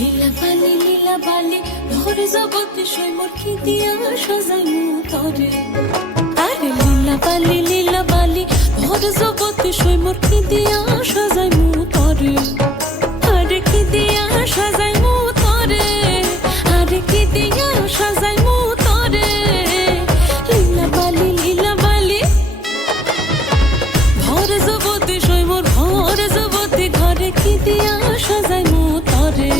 লীলা বালি ভরে জগতে সই মোর কি দিয়া সাজাইমু তরে। আরে লীলা বালি ভরে জগতে সই মোর কি দিয়া সাজাইমু তরে। আরে কি দিয়া সাজাইমু তরে, আরে কি দিয়া সাজাইমু তরে। লীলা বালি ভরে জগতে সই মোর ভরে জগতে ঘরে কি দিয়া সাজাইমু তরে।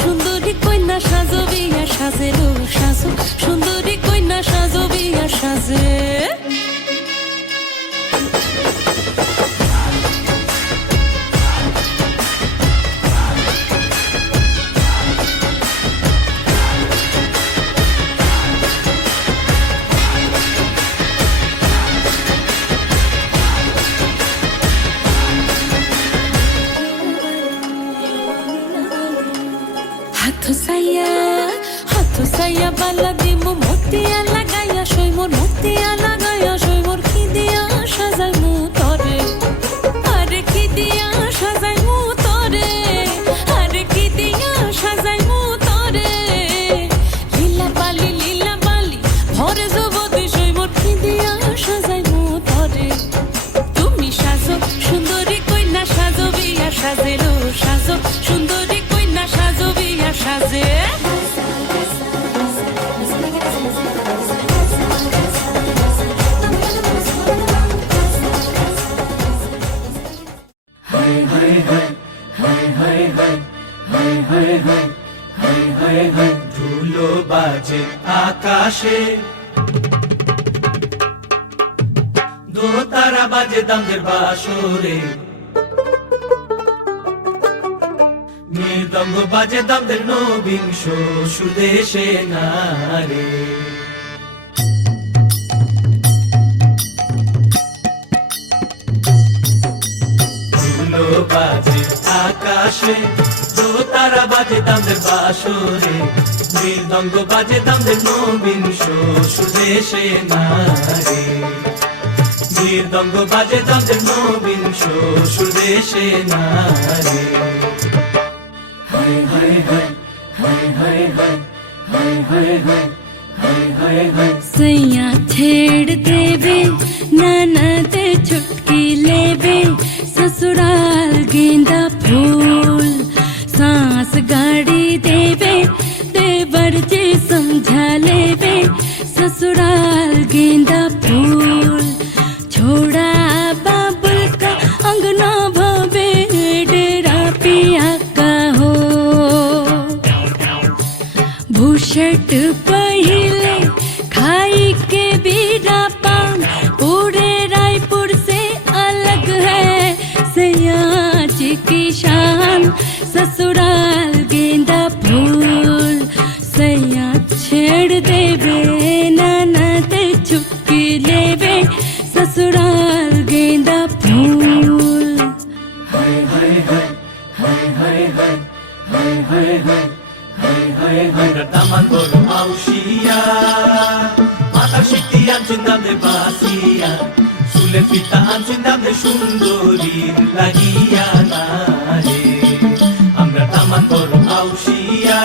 সুন্দরী কন্যা সাজো বিয়া সাজে লো সাজো, সুন্দরী কন্যা সাজো বিয়া সাজে। হাত সাইয়া বালা দিমু মতিয়া লাগাইয়া সই মোর মতিয়া লাগাইয়া সই মোর কি দিয়া সাজাইমু তরে। আরে কি দিয়া সাজাইমু তরে, আরে কি দিয়া সাজাইমু তরে। লীলা বালি ভরে জগতে সই মোর কি দিয়া সাজাইমু তরে। তুমি সাজো সুন্দরী কন্যা সাজো বিয়া সাজে লো সাজো, সুন্দরী কন্যা সাজো বিয়া সাজে। ধুলো বাজে আকাশে, দোতারা বাজে দামদের বাসরে। মৃদঙ্গ বাজে দামদের নবিংশ সুদেশে নারে। ধুলো বাজে আকাশে, দোতারা বাজে দামদের বাসরে। মৃদঙ্গ বাজে দামদের নবিংশ সুদেশে নারে। মৃদঙ্গ বাজে দামদের নবিংশ সুদেশে নারে। सैया छेड़ देवे ननद छुटकी लेवे, ससुराल गेंदा फूल सांस गाड़ी देवे। देवर जे समझा लेवे ससुराल गेंदा फूल। छोड़ा बाबुल का अंगना भवे डेरा पिया का हो। भूषट पहिले खाई के बीरा पान, पूरे रायपुर से अलग है सयाज की शान। ससुराल गेंदा फूल सैया छेड़ देवे ननद चुपकी लेवे, ससुराल गेंदा फूल। তামান বড় মাউসিয়া, মাতা শক্তি আনছেন দামে বাসিয়া। চুলের পিতা আনছেন দামে সুন্দরীর লাগিয়া না রে। আমরা তামান বড় মাউসিয়া,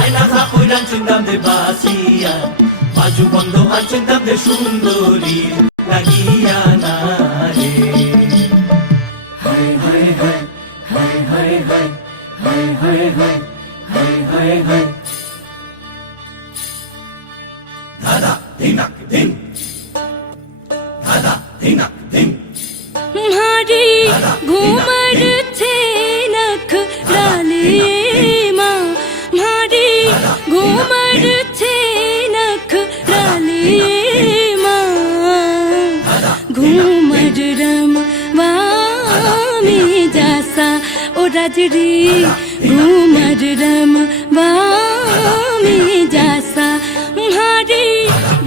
আয়না কাপড় আনছেন দামে বাসিয়া। বাজু বন্ধ আনছেন দামে সুন্দরীর লাগিয়া না রে। দাদা দিনাক দিন, দাদা দিনাক দিন। मारी घूमर थे नख डाले माँ, मारी घूमर थे नख डाले माँ। घूमर रम वामी जासा ओ राजरी, घूमर रम वामी जासा। मारी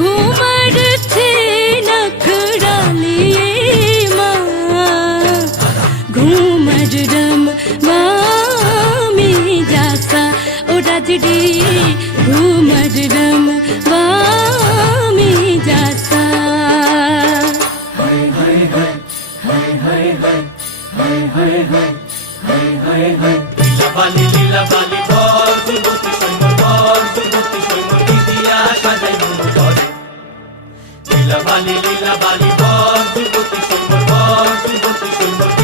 घूमर थे नख डाले माँ, घूमर रम वामी जासा ओ राजरी, घूमर रम वामी जासा। লীলা বালি ভর যুবতী সৈন্য ভর যুবতী সৈন্য কি দিয়া সাজাই মন ধরে লীলা বালি ভর যুবতী সৈন্য ভর যুবতী সৈন্য